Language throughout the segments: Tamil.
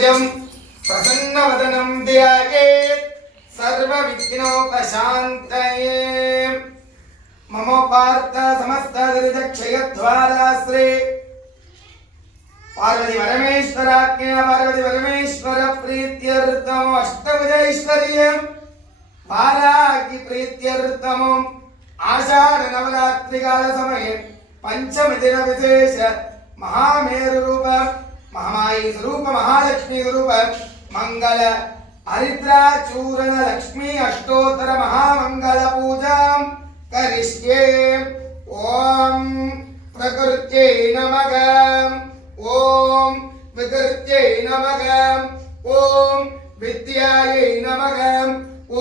पंकजं प्रसन्नवदनं ध्यायेत् सर्वविघ्नोपशान्तये। मम पार्थ समस्त दुर्दक्षयद्वाराश्रे पार्वती परमेश्वराज्ञा पार्वती परमेश्वर प्रीत्यर्थम अष्टभुजैश्वर्यं वाराही प्रीत्यर्थम आषाढ़ नवरात्रि काल समये पंचम दिन विशेष महामेरु रूप महामायी स्वरूप महालक्ष्मी स्वरूप मंगल हरिद्रा चूर्ण लक्ष्मी अष्टोत्तर महामंगल पूजां करिष्ये। ओम प्रकृत्यै नमः ओम विकृत्यै नमः ओम विद्यायै नमः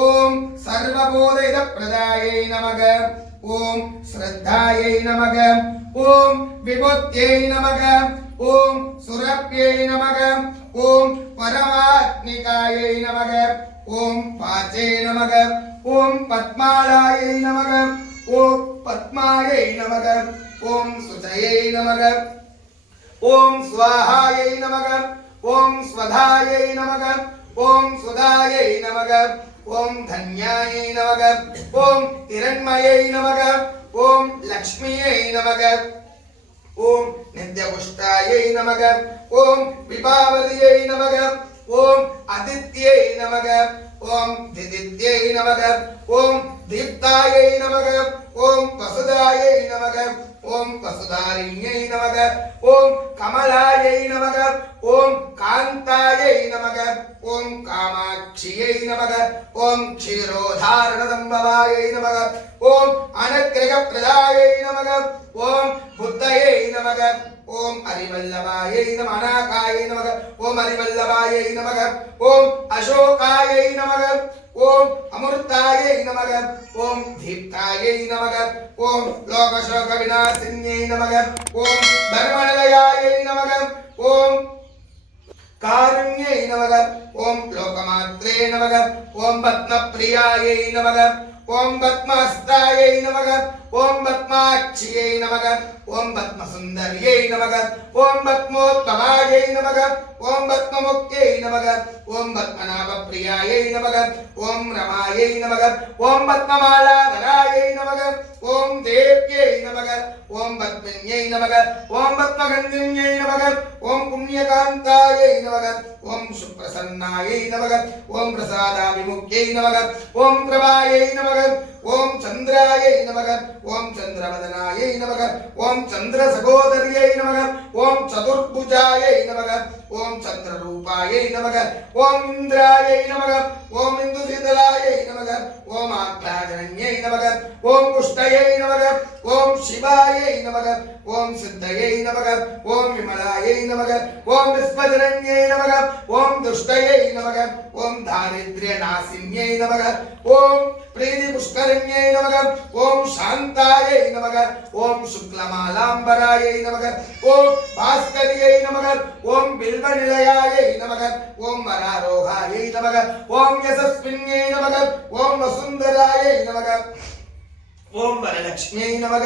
ओम सर्वबोधप्रदायै नमः ओम श्रद्धायै नमः ओम विभूत्यै नमः ओम सुरभ्यै नमः ओम परमात्मिकायै नमः ओम पाचे नमः ओम पद्मालयै नमः ओम पद्मायै नमः ओम सुजयै नमः ओम स्वाहायै नमः ओम स्वधायै नमः ओम सुधायै नमः ओम धन्यायै नमः ओम हिरण्मयै नमः ओम लक्ष्मीयै नमः ओम नित्यपुष्टायै नमः ओम विभावल्यै नमः ओम आदित्यै नमः ओम दिदित्यै नमः ओम दीप्तायै नमः ओम वसुदायै नमः ओम वसुधारिण्यै नमः ओम कमलायै नमः ओम कान्तायै नमः ओम कामाक्षियै नमः ओम क्षीरोधारणसंभवायै नमः ओम अनुग्रहप्रदायै नमः ओम बुद्धये नमः ओम हरिवल्लभायै नमः अनाकायै नमः ओम हरिवल्लभायै नमः ओम अशोकायै नमः ओम अमृतायै नमः ओम दीप्तायै नमः ओम लोकशोक विनाशिन्यै नमः ओम धर्मनिलयायै नमः ओम कारुण्यै नमः ओम लोकमात्रे नमः ओम पद्मप्रियायै नमः ओम पद्महस्तायै नमः ओम पद्माक्षियै नमः ओम पद्मसुन्दर्यै नमः ओम पद्मोत्तमायै नमः ओम पद्ममुक्त्यै नमः ओम पद्मनाभप्रियायै नमः ओम रमायै नमः ओम पद्ममालाधरायै नमः ओम देव्यै नमः ओम पद्मिन्यै नमः ओम पद्मगन्धिन्यै नमः ओम पुण्यकान्तायै नमः ओम सुप्रसन्नायै नमः ओम प्रसादाभिमुख्यै नमः ओम प्रभायै नमः ओम चंद्रायै नमः ओम चंद्रवदनायै नमः ओम चंद्रसहोदर्यै नमः ओम चतुर्भुजायै नमः ओम चंद्ररूपायै नमः ओम इंद्रायै नमः ओम इंदुशीतलायै नमः ओम आज्ञाजनन्यै नमः ओम पुष्टयै नमः ओम शिवायै नमः ओम सिद्धयै नमः ओम विमलायै नमः ओम विश्वजनन्यै नमः ओम दुष्टयै नमः ओम दारिद्र्यनाशिन्यै नमः ओम प्रीति पुष्करण्यै नमः ओम शांतायै नमः ओम शुक्लमालांबरायै नमः ओम भास्कर्यै नमः ओम बिल्वनिलयायै नमः ओम वरारोहायै नमः ओम यशस्विन्यै नमः ओम वसुंधरायै नमः ओम वरलक्ष्म्यै नमः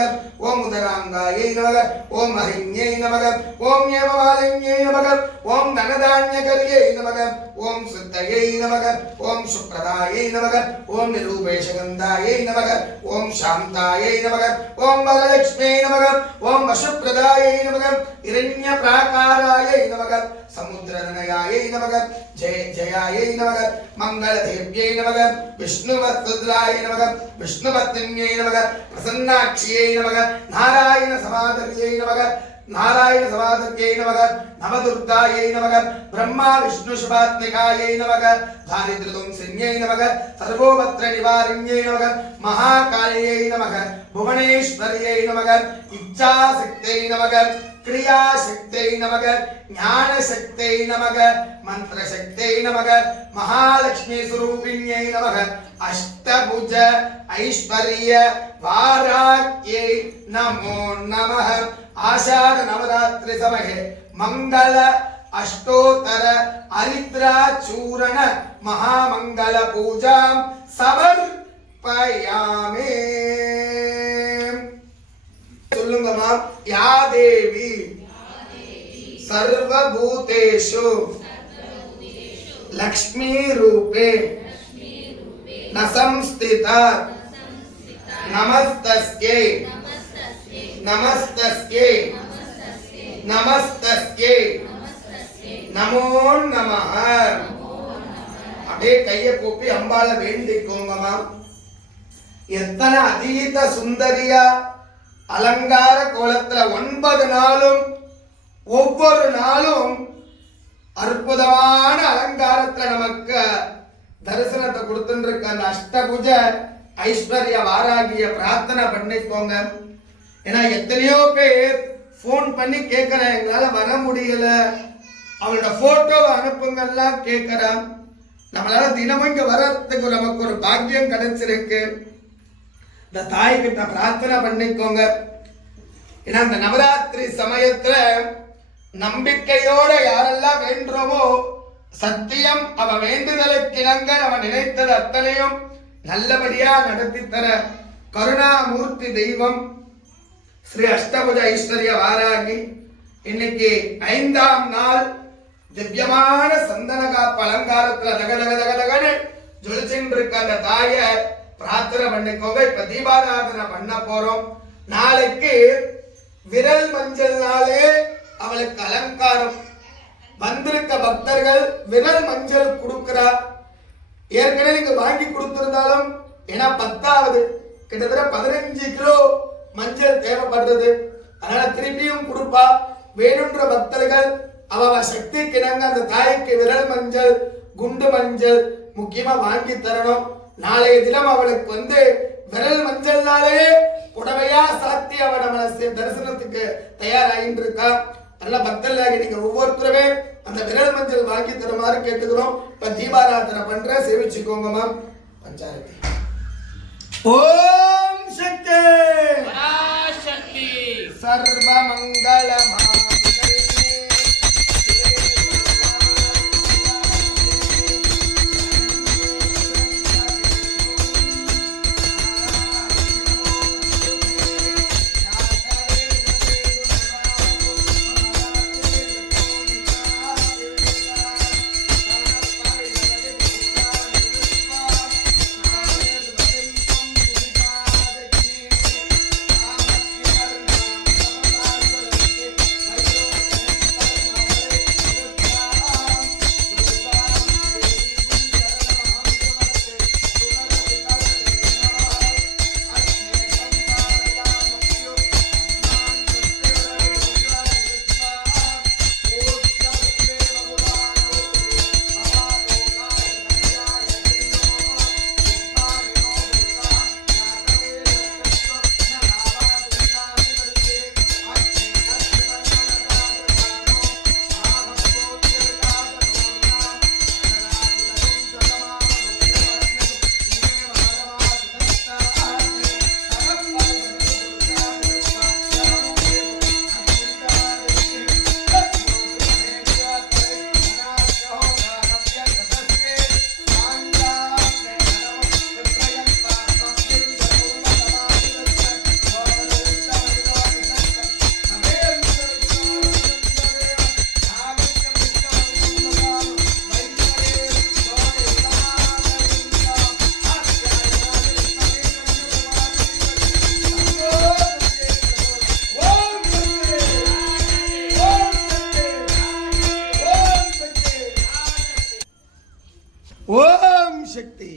ओम उदरांगायै नमः ओम हरिण्यै नमः ओम हेममालिन्यै नमः ओम धनधान्यकर्यै नमः ओम सिद्धयै नमः ओम सुप्रदायै नमः ओम निरूपेशगन्धायै नमः ओम शान्तायै नमः ओम वरलक्ष्म्यै नमः ओम वशुप्रदायै नमः हिरण्यप्राकारायै नमः समुद्रधनयायै नमः जयायै नमः मंगलदेव्यै नमः विष्णुवत्सुद्रायै नमः विष्णुपत्न्यै नमः प्रसन्नाक्ष्यै नमः नारायण समाधर्यै नमः नारायण समाधर्यै नमः नवदुर्गायै नमः ब्रह्मा विष्णु शुभात्मिकायै नमः दारिद्र्यध्वंसिन्यै नमः सर्वोपत्र निवारिण्यै नमः महाकाल्यै नमः भुवनेश्वर्यै नमः इच्छाशक्त्यै नमः क्रियाशक्त्यै नमः ज्ञानशक्त्यै नमः मंत्रशक्त्यै नमः महालक्ष्मी स्वरूपिण्यै नमः अष्टभुज ऐश्वर्य वाराह्यै नमो नमः। आषाढ़ नवरात्रि समये मंगल अष्टोत्तर हरिद्रा चूर्ण महामंगल पूजां समर्पयामि। சொல்லுங்கம்மா யா தேவி சர்வபூதேஷு लक्ष्मी रूपे न संस्थिता नमस्तस्यै नमस्तस्यै नमस्तस्यै नमो नमः அப்படியே கையை கூப்பி அம்பாள வேண்டிக்கோங்கம்மா. எத்தனை அதீத சுந்தரியா அலங்கார கோலத்துல 9 நாளும் ஒவ்வொரு நாளும் அற்புதமான அலங்காரத்துல நமக்கு தரிசனத்தை கொடுத்துருக்க அந்த அஷ்டபுஜ ஐஸ்வர்ய வாராகிய பிரார்த்தனை பண்ணிக்கோங்க. ஏன்னா எத்தனையோ பேர் போன் பண்ணி கேட்கிறேன், எங்களால வர முடியல, அவங்களோட போட்டோவை அனுப்புங்கள்லாம் கேட்கிறான். நம்மளால தினமும் இங்க வர்றதுக்கு நமக்கு ஒரு பாக்கியம் கிடைச்சிருக்கு. இந்த தாய்கிட்ட பிரார்த்தனை பண்ணிக்கோங்க. ஏன்னா இந்த நவராத்திரி சமயத்துல நம்பிக்கையோட யாரெல்லாம் வேண்டுறோமோ சத்தியம் அவ வேண்டுதலுக்கு இணங்க அவ நினைத்தது அத்தனையும் நல்லபடியா நடத்தி தர கருணாமூர்த்தி தெய்வம் ஸ்ரீ அஷ்டபுஜ ஐஸ்வர்ய வாராகி. இன்னைக்கு 5ஆம் நாள் திவ்யமான சந்தனகாப்பு அலங்காரத்துல தகதகன்னு ஜொலிச்சுட்டு இருக்க அந்த தாய பிரார்த்தனை பண்ணிக்கோங்க. இப்ப தீபாராதனை பண்ண போறோம். நாளைக்கு விரல் மஞ்சள் நாளே அவளுக்கு அலங்காரம். வந்திருக்க பக்தர்கள் விரல் மஞ்சள் கொடுக்கிறா. ஏற்கனவே நீங்க வாங்கி கொடுத்திருந்தாலும், ஏன்னா 10வது கிட்டத்தட்ட 15 கிலோ மஞ்சள் தேவைப்படுறது, அதனால திருப்பியும் கொடுப்பா. வேணுன்ற பக்தர்கள் அவ சக்தி கிணங்க அந்த தாய்க்கு விரல் மஞ்சள் குண்டு மஞ்சள் முக்கியமா வாங்கி தரணும். நாளைய தினம் அவளுக்கு விரல் மஞ்சள்னாலே புடவையா சாத்தி அவ நம்ம தரிசனத்துக்கு தயாராகிட்டு இருக்கா. நல்ல பக்தர்களாகி நீங்க ஒவ்வொருத்தருமே அந்த விரல் மஞ்சள் வாங்கி தருமாறு கேட்டுக்கிறோம். இப்ப தீபாராதனை பண்ற சேவிச்சுக்கோங்கம்மா. பஞ்சாயத்து ஓம் சக்தி பராசக்தி சர்வ மங்களமா ஓம் சக்தி.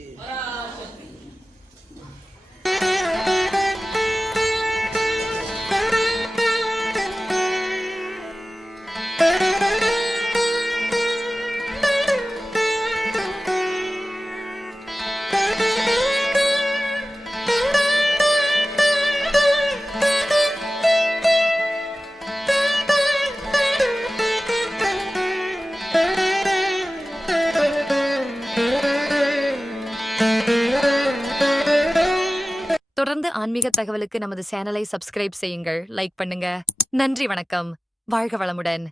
தொடர்ந்து ஆன்மீக தகவலுக்கு நமது சேனலை சப்ஸ்கிரைப் செய்யுங்கள், லைக் பண்ணுங்க. நன்றி, வணக்கம், வாழ்க வளமுடன்.